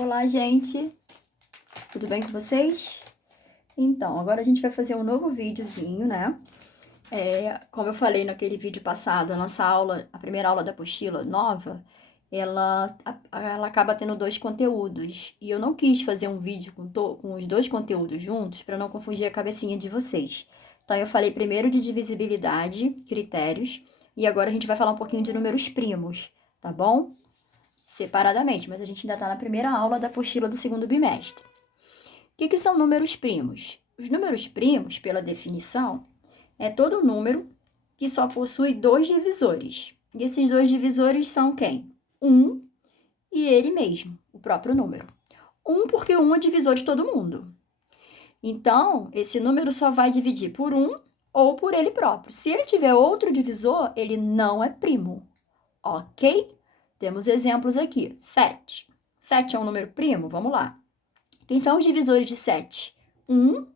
Olá, gente! Tudo bem com vocês? Então, agora a gente vai fazer um novo videozinho, né? Como eu falei naquele vídeo passado, a nossa aula, a primeira aula da apostila nova, ela acaba tendo dois conteúdos. E eu não quis fazer um vídeo com os dois conteúdos juntos para não confundir a cabecinha de vocês. Então, eu falei primeiro de divisibilidade, critérios, e agora a gente vai falar um pouquinho de números primos, tá bom? Separadamente, mas a gente ainda está na primeira aula da apostila do segundo bimestre. O que são números primos? Os números primos, pela definição, é todo número que só possui dois divisores. E esses dois divisores são quem? 1 e ele mesmo, o próprio número. 1 porque 1 é divisor de todo mundo. Então, esse número só vai dividir por 1 ou por ele próprio. Se ele tiver outro divisor, ele não é primo, ok? Temos exemplos aqui. 7. 7 é um número primo? Vamos lá. Quem são os divisores de 7? 1.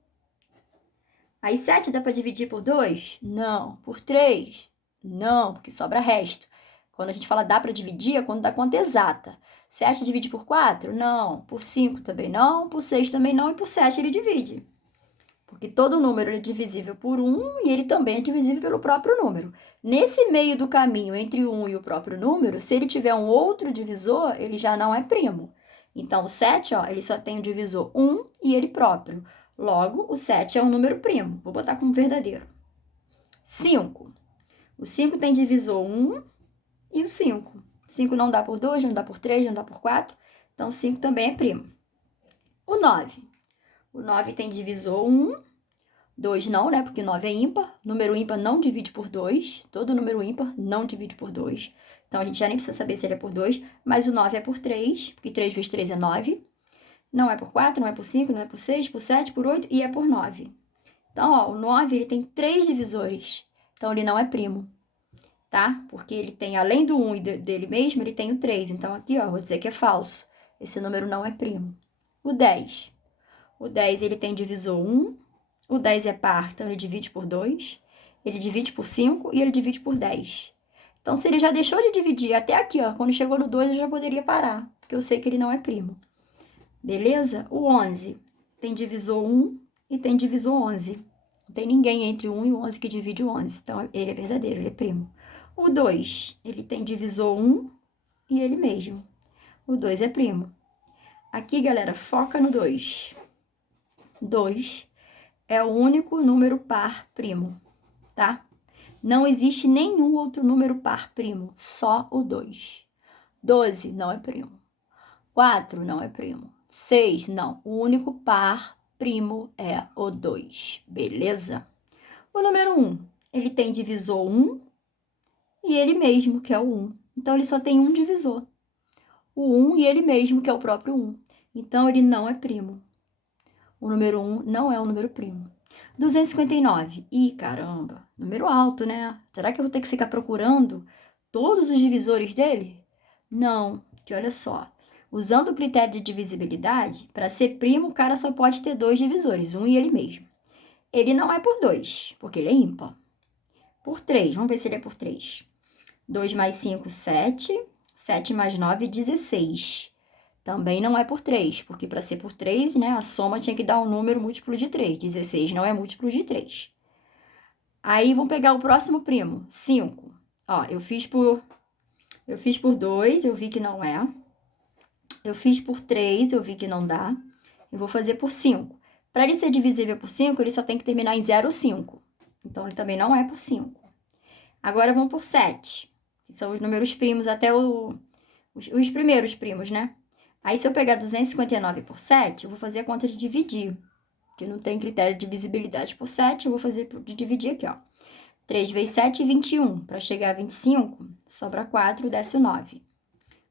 Aí 7 dá para dividir por 2? Não. Por 3? Não, porque sobra resto. Quando a gente fala dá para dividir, é quando dá conta exata. 7 divide por 4? Não. Por 5 também não. Por 6 também não. E por 7 ele divide. Porque todo número é divisível por 1 e ele também é divisível pelo próprio número. Nesse meio do caminho entre o 1 e o próprio número, se ele tiver um outro divisor, ele já não é primo. Então, o 7, ó, ele só tem o divisor 1 e ele próprio. Logo, o 7 é um número primo. Vou botar como verdadeiro. 5. O 5 tem divisor 1 e o 5. 5 não dá por 2, não dá por 3, não dá por 4. Então, 5 também é primo. O 9. O 9 tem divisor 1, 2 não, né? Porque 9 é ímpar. Número ímpar não divide por 2. Todo número ímpar não divide por 2. Então, a gente já nem precisa saber se ele é por 2. Mas o 9 é por 3, porque 3 vezes 3 é 9. Não é por 4, não é por 5, não é por 6, por 7, por 8 e é por 9. Então, ó, o 9 ele tem 3 divisores. Então, ele não é primo, tá? Porque ele tem, além do 1 e dele mesmo, ele tem o 3. Então, aqui, ó, vou dizer que é falso. Esse número não é primo. O 10. O 10, ele tem divisor 1. O 10 é par, então ele divide por 2. Ele divide por 5 e ele divide por 10. Então, se ele já deixou de dividir até aqui, ó, quando chegou no 2, eu já poderia parar, porque eu sei que ele não é primo. Beleza? O 11 tem divisor 1 e tem divisor 11. Não tem ninguém entre o 1 e o 11 que divide o 11. Então, ele é verdadeiro, ele é primo. O 2, ele tem divisor 1 e ele mesmo. O 2 é primo. Aqui, galera, foca no 2. 2 é o único número par primo, tá? Não existe nenhum outro número par primo, só o 2. 12 não é primo. 4 não é primo. 6 não. O único par primo é o 2, beleza? O número 1, ele tem divisor 1 e ele mesmo, que é o 1. Então, ele só tem um divisor. O 1 e ele mesmo, que é o próprio 1. Então, ele não é primo. O número 1 não é um número primo. 259. Ih, caramba, número alto, né? Será que eu vou ter que ficar procurando todos os divisores dele? Não, que olha só. Usando o critério de divisibilidade, para ser primo, o cara só pode ter dois divisores, um e ele mesmo. Ele não é por 2, porque ele é ímpar. Por 3, vamos ver se ele é por 3. 2 mais 5, 7. 7 mais 9, 16. Também não é por 3, porque para ser por 3, né, a soma tinha que dar um número múltiplo de 3. 16 não é múltiplo de 3. Aí, vamos pegar o próximo primo, 5. Ó, eu fiz por 2, eu vi que não é. Eu fiz por 3, eu vi que não dá. Eu vou fazer por 5. Para ele ser divisível por 5, ele só tem que terminar em 0 ou 5. Então, ele também não é por 5. Agora, vamos por 7, que são os números primos até os primeiros primos, né? Aí, se eu pegar 259 por 7, eu vou fazer a conta de dividir, que não tem critério de divisibilidade por 7, eu vou fazer de dividir aqui, ó. 3 vezes 7, 21. Para chegar a 25, sobra 4, desce o 9.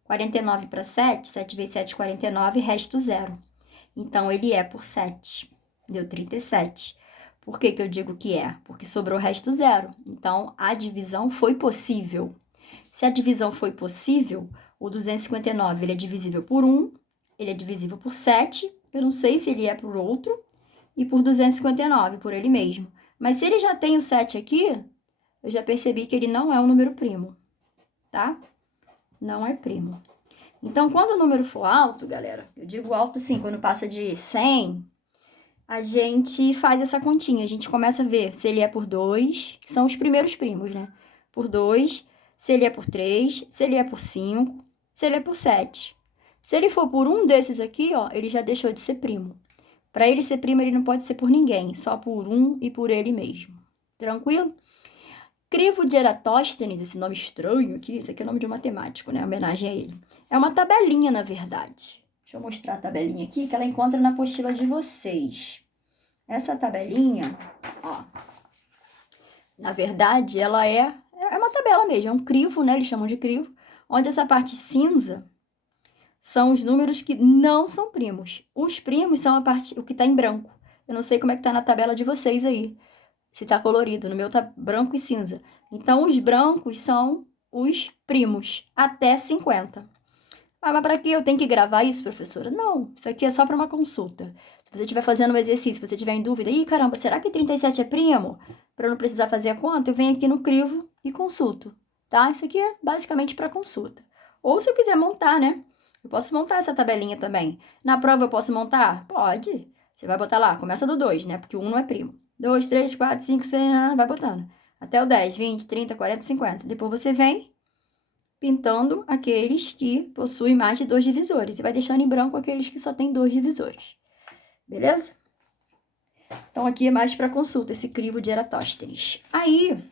49 para 7, 7 vezes 7, 49, resta o 0. Então, ele é por 7. Deu 37. Por que eu digo que é? Porque sobrou o resto 0. Então, a divisão foi possível. Se a divisão foi possível, o 259 ele é divisível por 1, ele é divisível por 7, eu não sei se ele é por outro, e por 259, por ele mesmo. Mas se ele já tem o 7 aqui, eu já percebi que ele não é um número primo, tá? Não é primo. Então, quando o número for alto, galera, eu digo alto assim, quando passa de 100, a gente faz essa continha. A gente começa a ver se ele é por 2, que são os primeiros primos, né? Por 2, se ele é por 3, se ele é por 5, se ele é por 7. Se ele for por um desses aqui, ó, ele já deixou de ser primo. Para ele ser primo, ele não pode ser por ninguém, só por um e por ele mesmo. Tranquilo? Crivo de Eratóstenes, esse nome estranho aqui, esse aqui é o nome de um matemático, né? Homenagem a ele. É uma tabelinha, na verdade. Deixa eu mostrar a tabelinha aqui, que ela encontra na apostila de vocês. Essa tabelinha, ó, na verdade, ela é uma tabela mesmo, é um crivo, né? Eles chamam de crivo, onde essa parte cinza são os números que não são primos. Os primos são a parte, o que tá em branco. Eu não sei como é que tá na tabela de vocês aí, se tá colorido. No meu tá branco e cinza. Então, os brancos são os primos, até 50. Ah, mas para que eu tenho que gravar isso, professora? Não, isso aqui é só para uma consulta. Se você estiver fazendo um exercício, se você estiver em dúvida, ih, caramba, será que 37 é primo? Para eu não precisar fazer a conta, eu venho aqui no crivo e consulto, tá? Isso aqui é basicamente para consulta. Ou se eu quiser montar, né? Eu posso montar essa tabelinha também. Na prova eu posso montar? Pode. Você vai botar lá, começa do 2, né? Porque o 1 não é primo. 2, 3, 4, 5, 6, vai botando. Até o 10, 20, 30, 40, 50. Depois você vem pintando aqueles que possuem mais de 2 divisores. E vai deixando em branco aqueles que só têm 2 divisores. Beleza? Então, aqui é mais para consulta, esse crivo de Eratóstenes. Aí,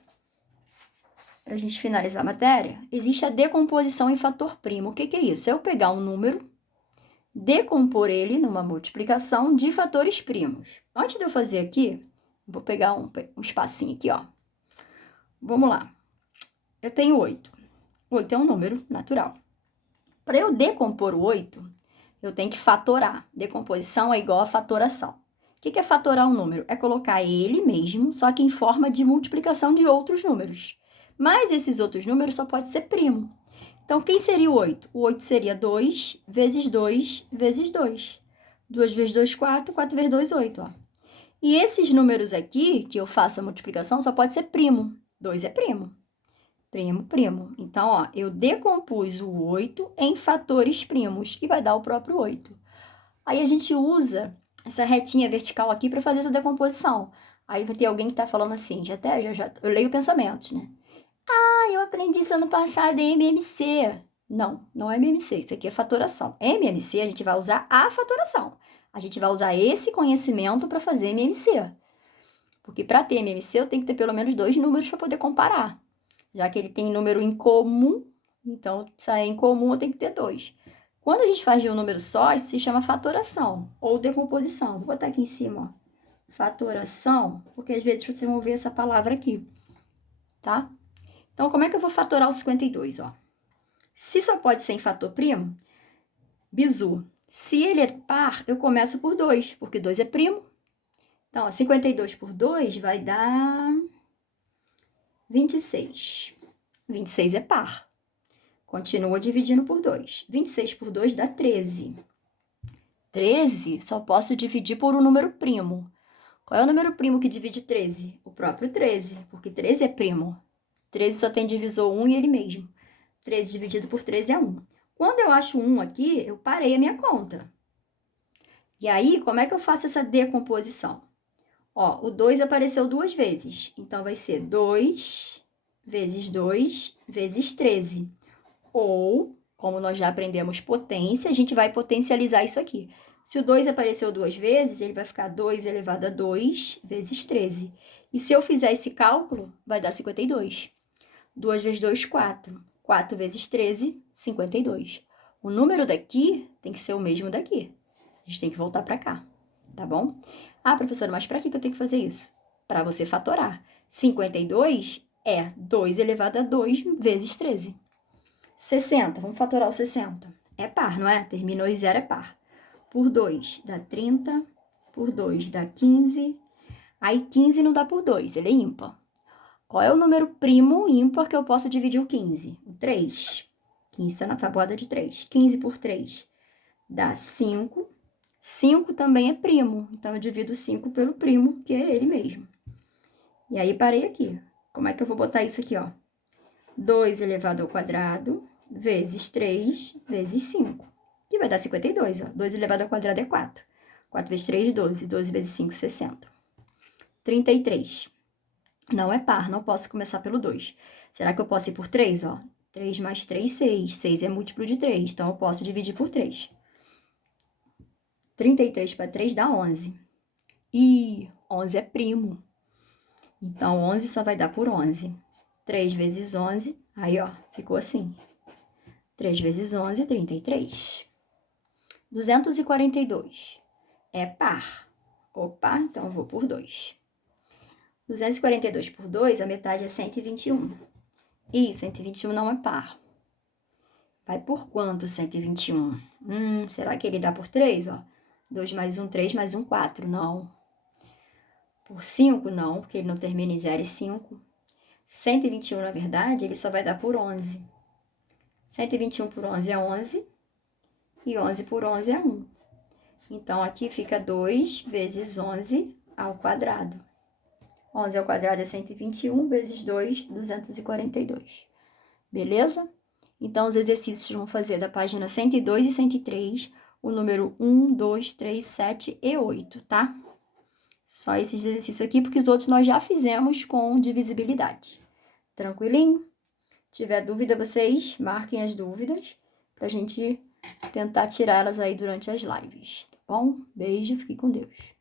para a gente finalizar a matéria, existe a decomposição em fator primo. O que é isso? É eu pegar um número, decompor ele numa multiplicação de fatores primos. Antes de eu fazer aqui, vou pegar um espacinho aqui, ó. Vamos lá. Eu tenho 8. 8 é um número natural. Para eu decompor o 8, eu tenho que fatorar. Decomposição é igual a fatoração. O que é fatorar um número? É colocar ele mesmo, só que em forma de multiplicação de outros números. Mas esses outros números só pode ser primo. Então, quem seria o 8? O 8 seria 2 vezes 2 vezes 2. 2 vezes 2, 4. 4 vezes 2, 8. Ó. E esses números aqui, que eu faço a multiplicação, só pode ser primo. 2 é primo. Primo, primo. Então, ó, eu decompus o 8 em fatores primos, que vai dar o próprio 8. Aí a gente usa essa retinha vertical aqui para fazer essa decomposição. Aí vai ter alguém que tá falando assim, eu leio pensamentos, né? Ah, eu aprendi isso ano passado em MMC. Não, não é MMC, isso aqui é fatoração. MMC a gente vai usar a fatoração. A gente vai usar esse conhecimento para fazer MMC. Porque para ter MMC eu tenho que ter pelo menos 2 números para poder comparar. Já que ele tem número em comum, então, se é em comum, eu tenho que ter 2. Quando a gente faz de um número só, isso se chama fatoração ou decomposição. Vou botar aqui em cima, ó. Fatoração, porque às vezes vocês vão ver essa palavra aqui, tá? Então, como é que eu vou fatorar o 52, ó? Se só pode ser em fator primo, bizu. Se ele é par, eu começo por 2, porque 2 é primo. Então, ó, 52 por 2 vai dar 26. 26 é par. Continua dividindo por 2. 26 por 2 dá 13. 13 só posso dividir por um número primo. Qual é o número primo que divide 13? O próprio 13, porque 13 é primo. 13 só tem divisor 1 e ele mesmo. 13 dividido por 13 é 1. Quando eu acho 1 aqui, eu parei a minha conta. E aí, como é que eu faço essa decomposição? Ó, o 2 apareceu 2 vezes. Então, vai ser 2 vezes 2 vezes 13. Ou, como nós já aprendemos potência, a gente vai potencializar isso aqui. Se o 2 apareceu 2 vezes, ele vai ficar 2 elevado a 2 vezes 13. E se eu fizer esse cálculo, vai dar 52. 2 vezes 2, 4. 4 vezes 13, 52. O número daqui tem que ser o mesmo daqui. A gente tem que voltar para cá, tá bom? Ah, professora, mas para que eu tenho que fazer isso? Para você fatorar. 52 é 2 elevado a 2 vezes 13. 60, vamos fatorar o 60. É par, não é? Terminou em 0, é par. Por 2 dá 30, por 2 dá 15. Aí 15 não dá por 2, ele é ímpar. Qual é o número primo ímpar que eu posso dividir o 15? O 3. 15 está na tabuada de 3. 15 por 3 dá 5. 5 também é primo, então eu divido 5 pelo primo, que é ele mesmo. E aí parei aqui. Como é que eu vou botar isso aqui, ó? 2 elevado ao quadrado vezes 3 vezes 5, que vai dar 52, ó. 2 elevado ao quadrado é 4. 4 vezes 3, 12. 12 vezes 5, 60. 33. Não é par, não posso começar pelo 2. Será que eu posso ir por 3, ó? 3 mais 3, 6. 6 é múltiplo de 3, então eu posso dividir por 3. 33 para 3 dá 11. E 11 é primo. Então, 11 só vai dar por 11. 3 vezes 11, aí, ó, ficou assim. 3 vezes 11, 33. 242 é par. Opa, então eu vou por 2. 242 por 2, a metade é 121. E 121 não é par. Vai por quanto 121? Será que ele dá por 3, ó? 2 mais 1, 3 mais 1, 4. Não. Por 5, não, porque ele não termina em 0 e 5. 121, na verdade, ele só vai dar por 11. 121 por 11 é 11. E 11 por 11 é 1. Então, aqui fica 2 vezes 11 ao quadrado. 11 ao quadrado é 121, vezes 2, 242. Beleza? Então, os exercícios vão fazer da página 102 e 103, o número 1, 2, 3, 7 e 8, tá? Só esses exercícios aqui, porque os outros nós já fizemos com divisibilidade. Tranquilinho? Se tiver dúvida, vocês marquem as dúvidas pra gente tentar tirá-las aí durante as lives, tá bom? Beijo, fique com Deus.